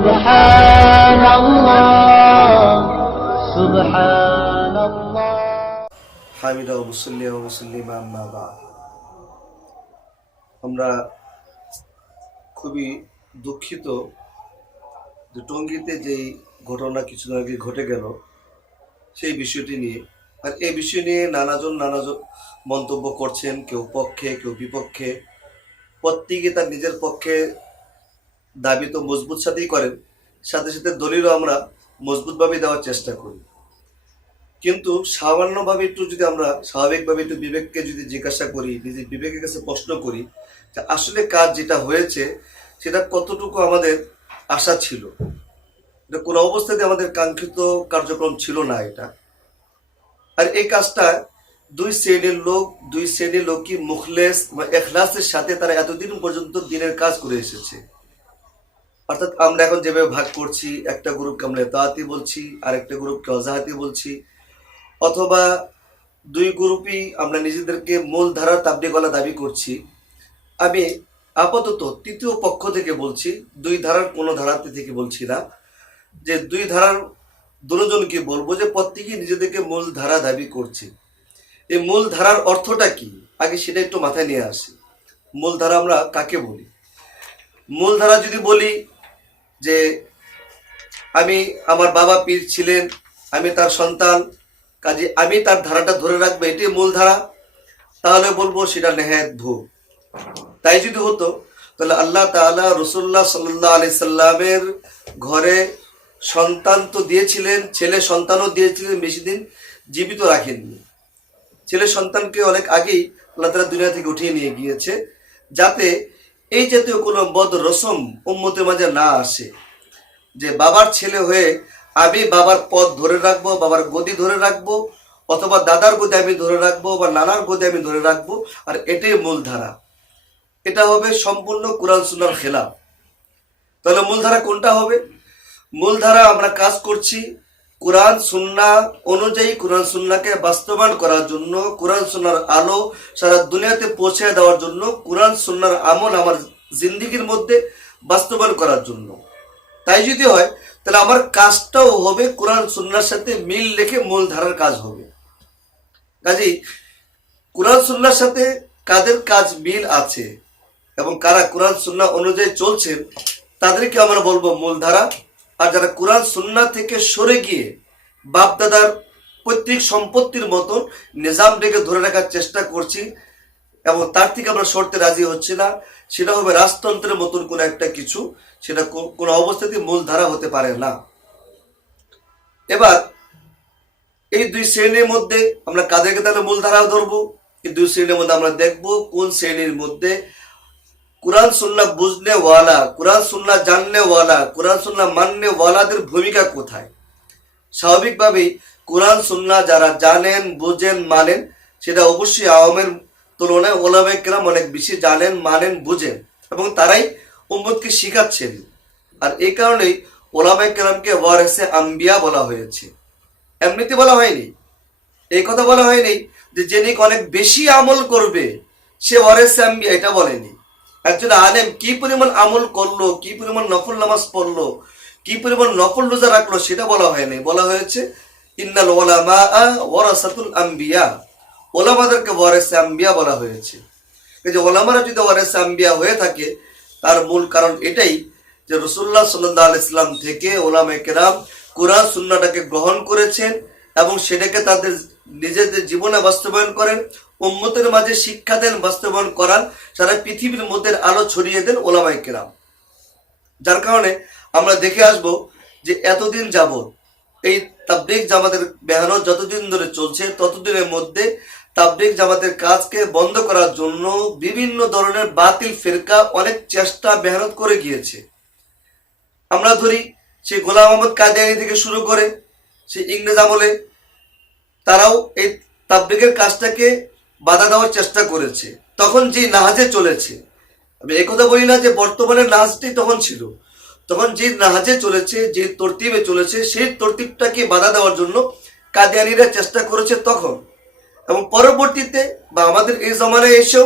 سبحان الله سبحان الله হামিদা মুসল্লি ও মুসল্লিমা আম্মা বাদ। আমরা খুবই দুঃখিত যে টঙ্গীতে যেই ঘটনা কিছুদিন আগে ঘটে গেল সেই বিষয়টি নিয়ে আর এই বিষয় নিয়ে নানাজন নানাজন মন্তব্য করছেন কেউ পক্ষে কেউ বিপক্ষে প্রত্যেকে তার নিজের পক্ষে দাবি তো মজবুত সাথেই করেন, সাথে সাথে দলিলও আমরা মজবুতভাবে দেওয়ার চেষ্টা করি। কিন্তু সামান্যভাবে একটু যদি আমরা, স্বাভাবিকভাবে একটু বিবেককে যদি জিজ্ঞাসা করি, নিজের বিবেকের কাছে প্রশ্ন করি যে আসলে কাজ যেটা হয়েছে, সেটা কতটুকু আমাদের আশা ছিল? এটা কোনো অবস্থাতে আমাদের কাঙ্ক্ষিত কার্যক্রম ছিল না এটা। আর এই কাজটা দুই শ্রেণির লোক, দুই শ্রেণির লোকই মুখলেস বা এখলাসের সাথে তারা এতদিন পর্যন্ত দিনের কাজ করে এসেছে। অর্থাৎ আমরা এখন যেভাবে ভাগ করছি, একটা গ্রুপকে আমরা তাহাতি বলছি আর একটা গ্রুপকে অজাহাতি বলছি, অথবা দুই গ্রুপই আমরা নিজেদেরকে মূল ধারার তাবলিগলা দাবি করছি। আমি আপাতত তৃতীয় পক্ষ থেকে বলছি, দুই ধারার কোনো ধারাতে থেকে বলছি না, যে দুই ধারার দুজনকে বলব যে প্রত্যেকেই নিজেদেরকে মূল ধারা দাবি করছে। এই মূল ধারার অর্থটা কি? আগে সেটা একটু মাথায় নিয়ে আসি। মূল ধারা আমরা কাকে বলি? মূল ধারা যদি বলি যে আমি আমার বাবা পীর ছিলেন, আমি তার সন্তান, কাজে আমি তার ধারাটা ধরে রাখব এটি মূল ধারা। তাহলে বলব সেটা নেহায়ত ভুল। তাই যদি হতো, তাহলে আল্লাহ তাআলা রসুল্লাহ সাল্লাহ আলি সাল্লামের ঘরে সন্তান তো দিয়েছিলেন, ছেলে সন্তানও দিয়েছিলেন, বেশি দিন জীবিত রাখেননি। ছেলে সন্তানকে অনেক আগেই আল্লাহ তালা দুনিয়া থেকে উঠিয়ে নিয়ে গিয়েছে, যাতে এই জাতীয় কোনো বদ রসম উম্মতের মাঝে না আসে। যে বাবার ছেলে হয়ে আমি বাবার পদ ধরে রাখব, বাবার গদি ধরে রাখব, অথবা দাদার গদি আমি ধরে রাখব বা নানার গদি আমি ধরে রাখব, আর এটাই মূলধারা। এটা হবে সম্পূর্ণ কোরআন সুনার খেলাফ। তাহলে মূলধারা কোনটা হবে? মূলধারা আমরা কাজ করছি কোরআন, সুন্না অনুযায়ী কোরআন, সুন্নাকে বাস্তবায়ন করার জন্য, কোরআন, সুন্নার আলো সারা দুনিয়াতে পৌঁছে দেওয়ার জন্য, কোরআন, সুন্নার আমল আমার জিন্দিগির মধ্যে বাস্তবায়ন করার জন্য। তাই যদি হয়, তাহলে আমার কাজটাও হবে কোরআন, সুন্নার সাথে মিল রেখে মূল ধারার কাজ হবে। কাজেই কোরআন, সুন্নার সাথে কাদের কাজ মিল আছে এবং কারা কোরআন, সুন্না অনুযায়ী চলছেন, তাদেরকে আমরা বলব মূলধারা আর যারা কোরআন সুন্না থেকে সরে গিয়ে বাপদাদার পৈতৃক সম্পত্তির মতন নিজাম ডেকে ধরে রাখার চেষ্টা করছি এবং তার থেকে আমরা সরতে রাজি হচ্ছি না। সেটা হবে রাজতন্ত্রের মতন কোনো একটা কিছু, সেটা কোনো অবস্থাতেই মূলধারা হতে পারে না। এবার এই দুই শ্রেণির মধ্যে আমরা কাদেরকে তাহলে মূলধারা ধরবো? এই দুই শ্রেণির মধ্যে আমরা দেখব কোন শ্রেণির মধ্যে কোরআন সুন্না বুঝনে ওয়ালা, কোরআন সুন্না জাননে ওয়ালা, কোরআন সুন্না মাননে ওয়ালাদের ভূমিকা কোথায়? স্বাভাবিকভাবেই কোরআন সুন্না যারা জানেন, বুঝেন, মানেন, সেটা অবশ্যই আওয়ামের তুলনায় ওলামে কেরাম অনেক বেশি জানেন, মানেন, বুঝেন এবং তারাই উম্মতকে শিখাচ্ছেন। আর এই কারণেই ওলামে কেরামকে ওয়ারেসে আম্বিয়া বলা হয়েছে। এমনিতে বলা হয়নি। এই কথা বলা হয়নি যে যে অনেক বেশি আমল করবে, সে ওয়ারেসে আম্বিয়া, এটা বলেনি। একজন আলেম কি পরিমাণ আমল করল, কি পরিমাণ নফল নামাজ পড়ল, কি পরিমাণ নফল রোজা রাখল সেটা বলা হয়নি। বলা হয়েছে, ইন্নাল ওলামা ওয়ারাসাতুল আম্বিয়া। ওলামাদেরকে ওয়ারেসে আম্বিয়া বলা হয়েছে। যে ওলামারা যদি ওয়ারেসে আম্বিয়া হয়ে থাকে, তার মূল কারণ এটাই যে রসুল্লাহ সাল্লাহ আলাইসলাম থেকে ওলামে কেরাম কোরআন সুন্নাটাকে গ্রহণ করেছেন এবং সেটাকে তাদের নিজেদের জীবনে বাস্তবায়ন করেন। উম্মতের মাঝে শিক্ষা দেন, বাস্তবায়ন করান, সারা পৃথিবীর মধ্যে আলো ছড়িয়ে দেন ওলামাই কেরাম। যার কারণে আমরা দেখে আসব যে এতদিন যাব এই তাবলিক জামাতের মেহনত যতদিন ধরে চলছে, ততদিনের মধ্যে তাবলিক জামাতের কাজকে বন্ধ করার জন্য বিভিন্ন ধরনের বাতিল ফেরকা অনেক চেষ্টা মেহনত করে গিয়েছে। আমরা ধরি সেই গোলাম আহমদ কাদিয়ানি থেকে শুরু করে সে ইংরেজ আমলে তারাও এই তাবলিগের কাজটাকে বাধা দেওয়ার চেষ্টা করেছে। তখন যে নাহাজে চলেছে, আমি একথা বলি না যে বর্তমানে নাহাজটি তখন ছিল। তখন যে নাহাজে চলেছে, যে তরতিবে চলেছে, সেই তরতিবটাকে বাধা দেওয়ার জন্য কাদিয়ানিরা চেষ্টা করেছে তখন। এবং পরবর্তীতে বা আমাদের এই জমানায় এসেও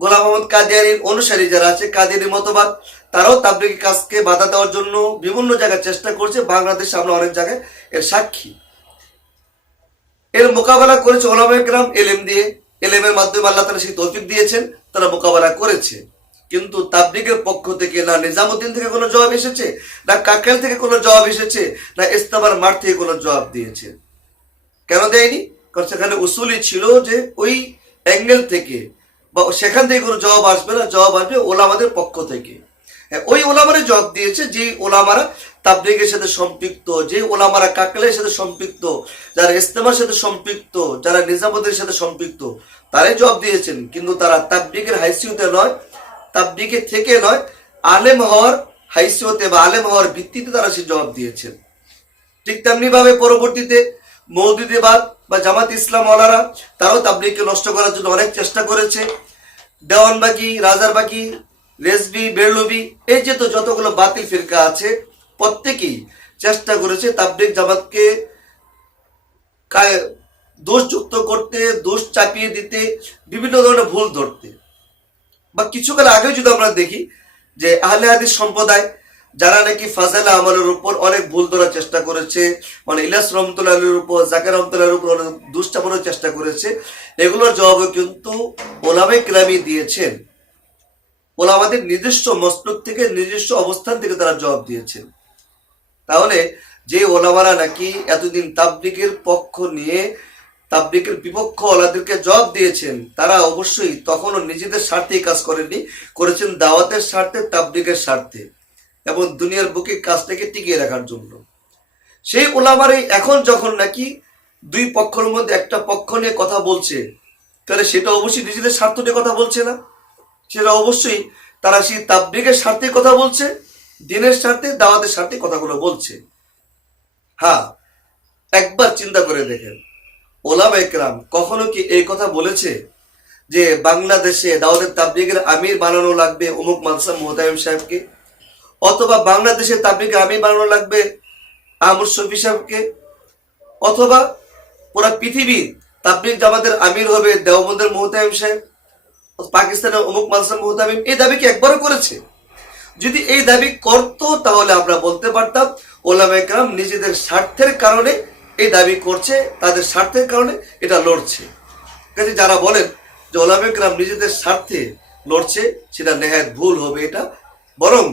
গোলাম মোহাম্মদ কাদিয়ানির অনুসারী যারা আছে, কাদিয়ানির মতবাদ, তারাও তাবলিগের কাজকে বাধা দেওয়ার জন্য বিভিন্ন জায়গায় চেষ্টা করছে। বাংলাদেশে আমরা অনেক জায়গায় এর সাক্ষী। এর মোকাবেলা করেছে ওলামা গ্রাম এলএম দিয়ে। এলএম এর মাধ্যমে আল্লাহ তারা সেই তৌফিক দিয়েছেন, তারা মোকাবেলা করেছে। কিন্তু তাবলিগের পক্ষ থেকে না নিজামুদ্দিন থেকে কোনো জবাব এসেছে, না কাকাল থেকে কোনো জবাব এসেছে, না ইস্তাবার মাঠ থেকে কোনো জবাব দিয়েছে। কেন দেয়নি? কারণ সেখানে উসুলি ছিল যে ওই অ্যাঙ্গেল থেকে বা সেখান থেকে কোনো জবাব আসবে না, জবাব আসবে ওলামাদের পক্ষ থেকে। ওই ওলামারা জবাব দিয়েছে যে ওলামারা তাবলিগের সাথে সম্পৃক্ত, যে ওলামারা কাকলের সাথে সম্পৃক্ত, যারা ইস্তেমার সাথে সম্পৃক্ত, যারা নিজামতের সাথে সম্পৃক্ত, তারাই জবাব দিয়েছেন। কিন্তু তারা তাবলিগের হাইসিয়তে নয়, তাবলিগে থেকে নয়, আলেম হওয়ার হাইসিয়তে বা আলেম হওয়ার ভিত্তিতে তারা সে জবাব দিয়েছেন। ঠিক তেমনি ভাবে পরবর্তীতে মৌদুদিবাদ বা জামাত ইসলাম ওলারা, তারাও তাবলিগকে নষ্ট করার জন্য অনেক চেষ্টা করেছে। দেওয়ানবাগি, রাজারবাগি রেসবি বেরলবি, এই যে তো যতগুলো বাতিল ফিরকা আছে, প্রত্যেকেই চেষ্টা করেছে তাবলিগ জামাতকে দোষযুক্ত করতে, দোষ চাপিয়ে দিতে, বিভিন্ন ধরনের ভুল ধরতে। বা কিছুকাল আগে যদি আমরা দেখি যে আহলে হাদিস সম্প্রদায়, যারা নাকি ফাজালা আমলের উপর অনেক ভুল ধরার চেষ্টা করেছে মানে ইলাস রহমতুল্লাহের উপর জাকের রহমতুল্লাহের উপর অনেক দুষ্টাপনের চেষ্টা করেছে, এগুলোর জবাবে কিন্তু ওলামে ক্রামি দিয়েছেন। ওলামাদের নিজস্ব মস্তক থেকে, নিজস্ব অবস্থান থেকে তারা জবাব দিয়েছেন তাহলে যে ওলামারা নাকি এতদিন তাবলিগের পক্ষ নিয়ে, তাবলিগের বিপক্ষ ওলাদেরকে জবাব দিয়েছেন, তারা অবশ্যই তখনও নিজেদের স্বার্থেই কাজ করেননি, করেছেন দাওয়াতের স্বার্থে, তাবলিগের স্বার্থে এবং দুনিয়ার বুকে কাজটাকে টিকিয়ে রাখার জন্য। সেই ওলামারে এখন যখন নাকি দুই পক্ষের মধ্যে একটা পক্ষ নিয়ে কথা বলছে, তাহলে সেটা অবশ্যই নিজেদের স্বার্থ নিয়ে কথা বলছে না? সেটা অবশ্যই তারা সেই তাবলিগের স্বার্থে কথা বলছে, দিনের স্বার্থে, দাওয়াতের স্বার্থে কথাগুলো বলছে। হ্যাঁ একবার চিন্তা করে দেখেন। ওলাম একরাম কখনো কি এই কথা বলেছে যে বাংলাদেশে দাওয়াতের তাবলিগের আমির বানানো লাগবে অমুক মানসাম মোহতাইম সাহেবকে? অথবা বাংলাদেশে তাবলিগের আমির বানানো লাগবে আমর শফি সাহেবকে? অথবা পুরা পৃথিবীর তাবলিগ জামাতের আমির হবে দেওবন্দের মোহতাইম সাহেব? পাকিস্তানের অমুক মোহতামিম এই দাবি কি একবারও করেছে। যদি এই দাবি করতো, তাহলে আমরা বলতে পারতাম, ওলামা একরাম নিজেদের স্বার্থের কারণে এই দাবি করছে, তাদের স্বার্থের কারণে এটা লড়ছে। কাজে যারা বলেন যে ওলামা একরাম নিজেদের স্বার্থে লড়ছে, সেটা নেহায়ত ভুল হবে এটা। বরং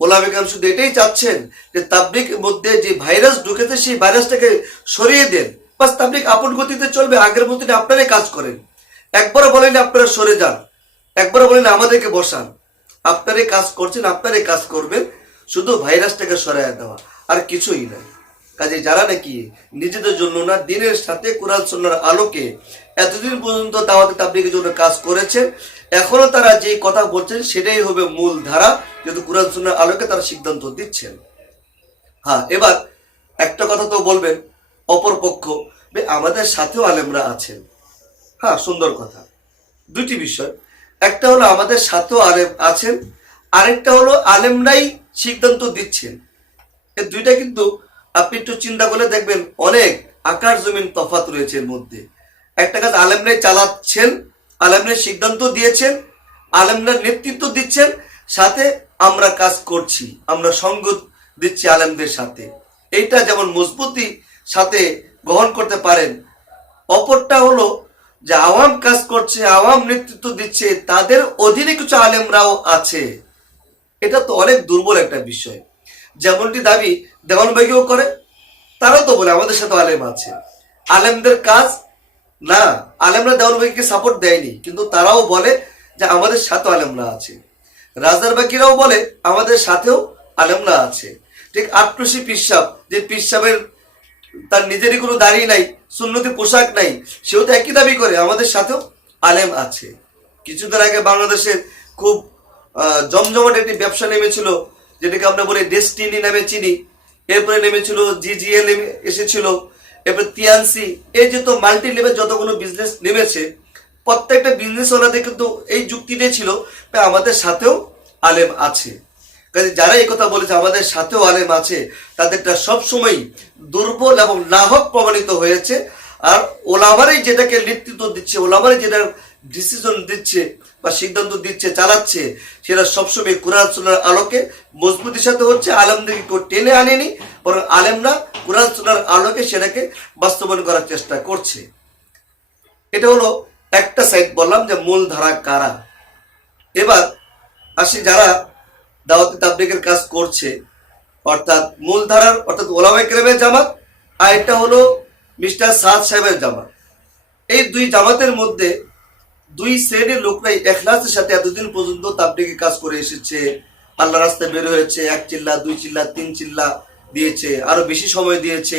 ওলামা একরাম শুধু এটাই চাচ্ছেন যে তাবলিক মধ্যে যে ভাইরাস ঢুকেছে, সেই ভাইরাসটাকে সরিয়ে দেন। বাস তাবলিক আপন গতিতে চলবে, আগের মতন আপনারাই কাজ করেন। একবারও বলেন আপনারা সরে যান। একবারও বলেন আমাদেরকে বসান। আপনারাই কাজ করছেন, আপনারাই কাজ করবেন, শুধু ভাইরাসটাকে সরাইয়া দেওয়া, আর কিছুই না কাজে যারা নাকি নিজেদের জন্য না, দিনের সাথে কোরআন সন্ন্যার আলোকে এতদিন পর্যন্ত দাওয়াতে তাবলিগের জন্য কাজ করেছেন, এখনও তারা যে কথা বলছেন সেটাই হবে মূল ধারা, যেহেতু কোরআন সন্ন্যার আলোকে তারা সিদ্ধান্ত দিচ্ছেন। হ্যাঁ এবার একটা কথা তো বলবেন অপর পক্ষ আমাদের সাথেও আলেমরা আছেন। হ্যাঁ সুন্দর কথা। দুটি বিষয়। একটা হলো আমাদের সাথেও আলেম আছেন, আরেকটা হলো আলেমরাই সিদ্ধান্ত দিচ্ছেন। এই দুইটা কিন্তু আপনি একটু চিন্তা করলে দেখবেন অনেক আকাশ জমিন তফাত রয়েছে এর মধ্যে। একটা কাজ আলেমরাই চালাচ্ছেন, আলেমরাই সিদ্ধান্ত দিয়েছেন, আলেমরা নেতৃত্ব দিচ্ছেন, সাথে আমরা কাজ করছি, আমরা সঙ্গ দিচ্ছি আলেমদের সাথে। এইটা যেমন মজবুতি সাথে গ্রহণ করতে পারেন, অপরটা হলো যে আওয়াম কাজ করছে, আওয়াম নেতৃত্ব দিচ্ছে, তাদের অধীনে কিছু আলেমরাও আছে। এটা তো অনেক দুর্বল একটা বিষয়। যেমনটি দাবি দেওয়ানবাগিও করে, তারাও তো বলে আমাদের সাথে আলেম আছে। আলেমদের কাজ, না, আলেমরা দেওয়ানবাগিকে সাপোর্ট দেয়নি, কিন্তু তারাও বলে যে আমাদের সাথে আলেমরা আছে। রাজার বাকিরাও বলে আমাদের সাথেও আলেমরা আছে। ঠিক আটটুসি পিসাব যে পিসাবের তার নিজেরই কোনো দাড়ি নাই, সুন্নতি পোশাক নাই, সেও তো একই দাবি করে, আমাদের সাথেও আলেম আছে। কিছুদিন আগে বাংলাদেশের খুব জমজমাট একটি ব্যবসা নেমেছিল, যেটাকে আমরা বলি ডেস্টিনি নামে চিনি। এরপরে নেমেছিল জিজিএল এসেছিল, এরপরে তিয়ানসি এই যে তো মাল্টি লেভেল যতগুলো বিজনেস নেমেছে, প্রত্যেকটা বিজনেস ওনাদের কিন্তু এই যুক্তিটাই ছিল আমাদের সাথেও আলেম আছে। কাজে যারা এই কথা বলেছে, আমাদের সাথেও আলেম আছে, তাদেরটা সবসময় দুর্বল এবং নাহক প্রমাণিত হয়েছে। আর ওলামারাই যেটাকে নেতৃত্ব দিচ্ছে, ওলামারাই যেটা ডিসিশন দিচ্ছে বা সিদ্ধান্ত দিচ্ছে, চালাচ্ছে, সেটা সবসময় কোরআন আলোকে মজবুতির সাথে হচ্ছে আলেমদেরকে কেউ টেনে আনেনি, বরং আলেমরা কোরআন সুনার আলোকে সেটাকে বাস্তবায়ন করার চেষ্টা করছে। এটা হলো একটা সাইড বললাম যে মূল ধারা কারা। এবার আসি যারা দাওয়াতি তাবলিগের কাজ করছে। অর্থাৎ মূল ধারার, অর্থাৎ ওলামাই কেরামের জামাত আর এটা হলো মিস্টার সাদ সাহেবের জামাত। এই দুই জামাতের মধ্যে দুই শ্রেণির লোকরাই এখলাসের সাথে এতদিন পর্যন্ত তাবলিগে কাজ করে এসেছে। আল্লাহ রাস্তায় বের হয়েছে, এক চিল্লা, দুই চিল্লা, তিন চিল্লা দিয়েছে, আরও বেশি সময় দিয়েছে।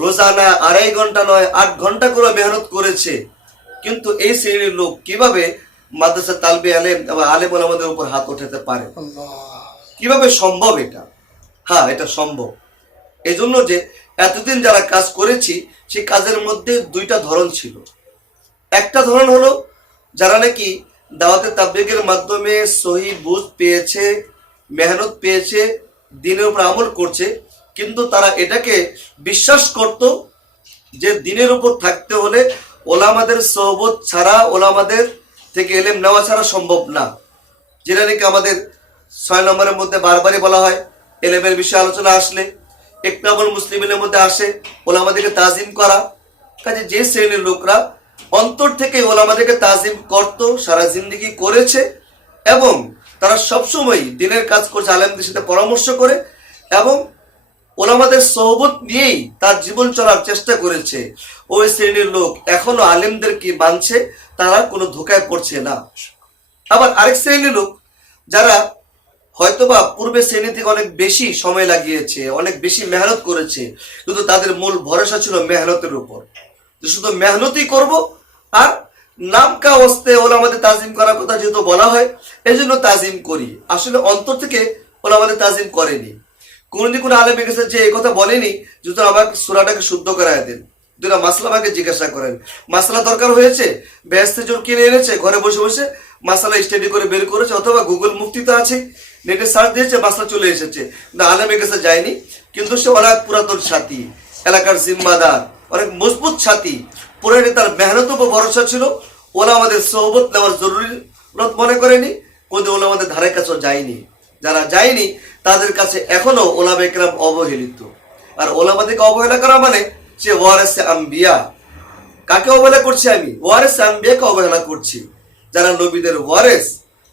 রোজানা আড়াই ঘণ্টা নয়, আট ঘণ্টা করে মেহনত করেছে। কিন্তু এই শ্রেণির লোক কীভাবে মাদ্রাসা তালবে আলেম বা আলেম আমাদের উপর হাত ওঠাতে পারে? কীভাবে সম্ভব এটা? হ্যাঁ এটা সম্ভব। এই জন্য যে এতদিন যারা কাজ করেছি সেই কাজের মধ্যে দুইটা ধরন ছিল। একটা ধরন হলো, যারা নাকি দাওয়াতে তাবলিগের মাধ্যমে সহি বুঝ পেয়েছে, মেহনত পেয়েছে, দিনের উপর আমল করছে, কিন্তু তারা এটাকে বিশ্বাস করত যে দিনের উপর থাকতে হলে ওলামাদের সহবত ছাড়া ওলামাদের থেকে এলেম নেওয়া ছাড়া সম্ভব না। যেটা নাকি আমাদের ছয় নম্বরের মধ্যে বারবারই বলা হয়, এলেমের বিষয়ে আলোচনা আসলে একনাবল মুসলিমের মধ্যে আসে, ওলামাদেরকে তাজিম করা। কাজে যে শ্রেণির লোকরা অন্তর থেকে ওলামাদেরকে তাজিম করত, সারা জিন্দিগি করেছে এবং তারা সবসময় দিনের কাজ করছে, আলেমদের সাথে পরামর্শ করে এবং ওলামাদের সহবত নিয়েই তার জীবন চলার চেষ্টা করেছে। ওই শ্রেণির লোক এখনও আলেমদেরকে মানছে, তারা কোনো ধোকায় পড়ছে না। আবার আরেক শ্রেণির লোক, যারা হয়তোবা পূর্বে শ্রেণি থেকে অনেক বেশি সময় লাগিয়েছে, অনেক বেশি মেহনত করেছে, কিন্তু তাদের মূল ভরসা ছিল মেহনতের উপর। শুধু মেহনতই করব, আর নামকা অস্তে ওলা আমাদের তাজিম করার কথা যেহেতু বলা হয় এই জন্য তাজিম করি। আসলে অন্তর থেকে ওলা আমাদের তাজিম করেনি। কোনদিন কোনো আলেমে গেছে যে এই কথা বলেনি যেহেতু আমাকে সুরাটাকে শুদ্ধ করায় দেন দুটা মাসলা আমাকে জিজ্ঞাসা করেন। মাসলা দরকার হয়েছে ব্যস্ত জোর কিনে এনেছে, ঘরে বসে বসে মাসালা স্টাডি করে বের করেছে অথবা গুগল মুক্তি তো আছে নেটে সার্চ দিয়েছে, মাসলা চলে এসেছে। না, আলেমের কাছে যায়নি, কিন্তু সে অনেক পুরাতন সাথী, এলাকার জিম্মাদার, অনেক মজবুত সাথী। পুরানি তার মেহনত উপর ভরসা ছিল, ওরা আমাদের সহবত নেওয়ার জরুরি মনে করেনি কোনো ওলা আমাদের ধারে কাছেও যায়নি। যারা যায়নি, তাদের কাছে এখনও ওলামা একরাম অবহেলিত। আর ওলামাদেরকে অবহেলা করা মানে সে ওয়ারেস আম্বিয়া। কাকে অবহেলা করছি আমি? ওয়ারেস আম্বিয়াকে অবহেলা করছি। যারা নবীদের ওয়ারেস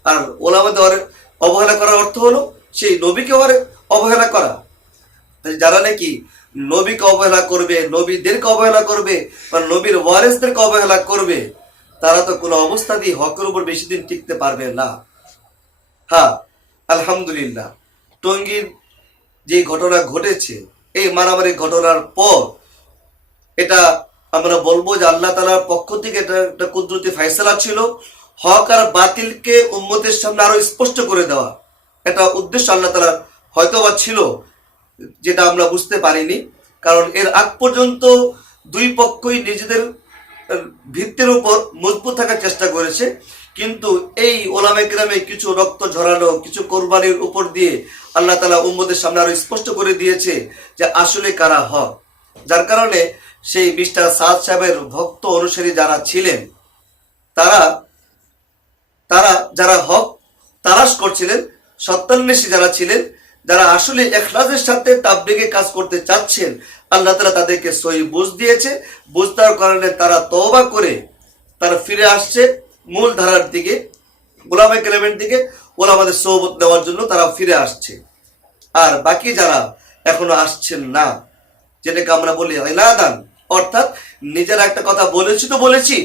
আর ওলামাদের অবহেলা করার অর্থ হলো সেই নবীকে অবহেলা করা। যারা নাকি নবীকে অবহেলা করবে, নবীদেরকে অবহেলা করবে, বা নবীর ওয়ারেসদেরকে অবহেলা করবে, তারা তো কোনো অবস্থাতেই হকের উপর বেশি দিন টিকতে পারবে না। হ্যাঁ আলহামদুলিল্লাহ। টঙ্গীর যে ঘটনা ঘটেছে, এই মারামারি ঘটনার পর এটা আমরা বলব যে আল্লাহ তালার পক্ষ থেকে এটা একটা কুদরতি ফাইসলা ছিল। হক আর বাতিলকে উম্মতের সামনে আরও স্পষ্ট করে দেওয়া। এটা উদ্দেশ্য আল্লাহ তালার হয়তোবা ছিল, যেটা আমরা বুঝতে পারিনি। কারণ এর আগ পর্যন্ত দুই পক্ষই নিজেদের ভিত্তির উপর মজবুত থাকার চেষ্টা করেছে। কিন্তু এই ওলামে গ্রামে কিছু রক্ত ঝরানো কিছু কোরবানির উপর দিয়ে আল্লাহ তালা উম্মদের সামনে আরও স্পষ্ট করে দিয়েছে যে আসলে কারা হক। যার কারণে সেই মিস্টার সাদ সাহেবের ভক্ত অনুসারী যারা ছিলেন, তারা তারা যারা হক তারাশ করছিলেন সত্যান্বেষী যারা ছিলেন, যারা আসলে এখলাসের সাথে তাবলিগে কাজ করতে চাচ্ছেন, আল্লাহ তালা তাদেরকে সহি বুঝ দিয়েছে। বুঝতার কারণে তারা তওবা করে তারা ফিরে আসছে মূল ধারার দিকে গোলামে কেলেমের দিকে ওরা আমাদের সৌবত দেওয়ার জন্য তারা ফিরে আসছে। আর বাকি যারা এখনও আসছেন না, যেটাকে আমরা বলি দান অর্থাৎ নিজের একটা কথা বলেছি তো বলেছি,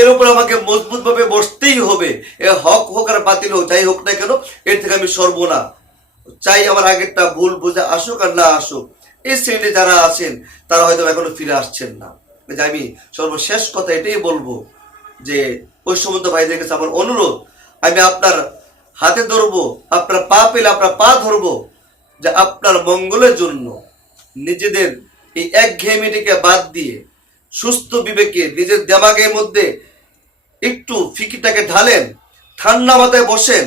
এর উপর আমাকে মজবুত ভাবে বসতেই হবে। এ হক হোক আর বাতিল হোক, যাই হোক না কেন, এর থেকে আমি সরব না। চাই আমার আগেরটা ভুল বুঝে আসুক আর না আসুক। এই শ্রেণি যারা আছেন, তারা হয়তো এখনও ফিরে আসছেন না। যে আমি সর্বশেষ কথা এটাই বলব যে, ওই সমস্ত ভাইদের কাছে আমার অনুরোধ, আমি আপনার হাতে ধরবো, আপনার পা পেলে আপনার পা ধরবো, যে আপনার মঙ্গলের জন্য নিজেদের এই এক ঘেয়েমিটিকে বাদ দিয়ে সুস্থ বিবেকে নিজের দেমাগের মধ্যে একটু ফিকিটাকে ঢালেন ঠান্ডা মাথায় বসেন,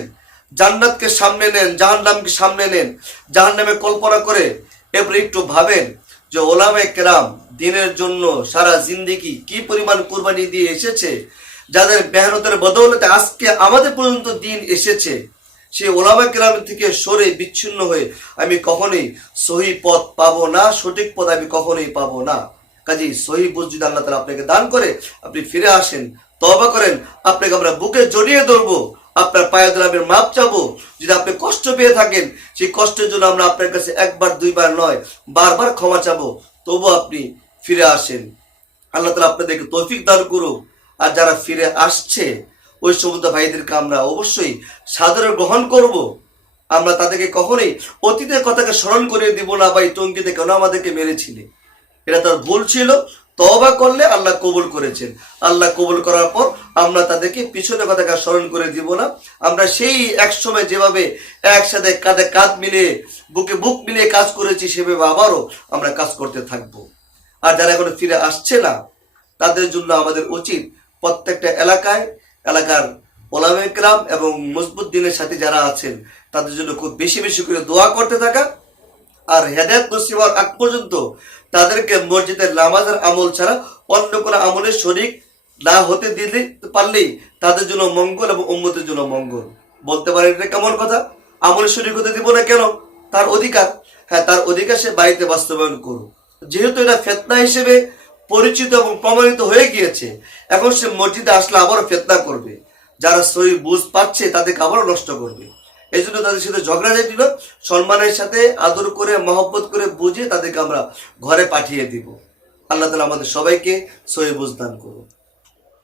জান্নাতকে সামনে নেন, জাহান্নামকে সামনে নেন জাহান্নামে কল্পনা করে এরপরে একটু ভাবেন যে ওলামে কেরাম দিনের জন্য সারা জিন্দিগি কি পরিমাণ কুরবানি দিয়ে এসেছে, যাদের মেহনতের বদৌলতে আজকে আমাদের পর্যন্ত দিন এসেছে। সেই ওলামা গ্রাম থেকে সরে বিচ্ছিন্ন হয়ে আমি কখনোই সহি পথ পাবো না, সঠিক পথ আমি কখনোই পাবো না। কাজেই সহি বুঝ যদি আল্লাহ তালা আপনাকে দান করে, আপনি ফিরে আসেন তবা করেন, আপনাকে আমরা বুকে জড়িয়ে ধরবো, আপনার পায়ে ধরে আমি মাপ চাবো। যদি আপনি কষ্ট পেয়ে থাকেন, সেই কষ্টের জন্য আমরা আপনার কাছে একবার, দুইবার নয়, বারবার ক্ষমা চাবো। তবু আপনি ফিরে আসেন। আল্লাহ তালা আপনাদেরকে তৌফিক দান করুক। আর যারা ফিরে আসছে ওই সমুদ্র ভাইদেরকে আমরা অবশ্যই সাদরে গ্রহণ করব। আমরা তাদেরকে কখনোই অতীতের কথাকে স্মরণ করে দিব না বা এই টঙ্কিতে কেন আমাদেরকে মেরেছিলে। এটা তার ভুল ছিল। তবা করলে আল্লাহ কবুল করেছেন। আল্লাহ কবুল করার পর আমরা তাদেরকে পিছনে কথাকে স্মরণ করে দিব না। আমরা সেই এক সময় যেভাবে একসাথে কাঁধে কাঁধ মিলিয়ে বুকে বুক মিলিয়ে কাজ করেছি, সেভাবে আবারও আমরা কাজ করতে থাকব। আর যারা এখনও ফিরে আসছে না, তাদের জন্য আমাদের উচিত প্রত্যেকটা এলাকায় এলাকার ওলামে গ্রাম এবং মজবুদ্দিনের সাথে যারা আছেন, তাদের জন্য খুব বেশি বেশি করে দোয়া করতে থাকা। আর হেদায়ত নসিব হওয়ার আগ পর্যন্ত তাদেরকে মসজিদের নামাজের আমল ছাড়া অন্য কোনো আমলের শরিক না হতে দিলে পারলেই তাদের জন্য মঙ্গল এবং উম্মতের জন্য মঙ্গল। বলতে পারেন এটা কেমন কথা? আমলের শরিক হতে দিব না কেন? তার অধিকার। হ্যাঁ তার অধিকার সে বাড়িতে বাস্তবায়ন করুক। যেহেতু এটা ফেতনা হিসেবে পরিচিত এবং প্রমাণিত হয়ে গিয়েছে। এখন সে মসজিদে আসলে আবারও ফেতনা করবে। যারা সহি বুঝ পাচ্ছে, তাদেরকে আবারও নষ্ট করবে। এই জন্য তাদের সাথে ঝগড়া দিল সম্মানের সাথে আদর করে, মহব্বত করে বুঝে তাদেরকে আমরা ঘরে পাঠিয়ে দিব। আল্লাহ তালা আমাদের সবাইকে সহি বুঝ দান করুন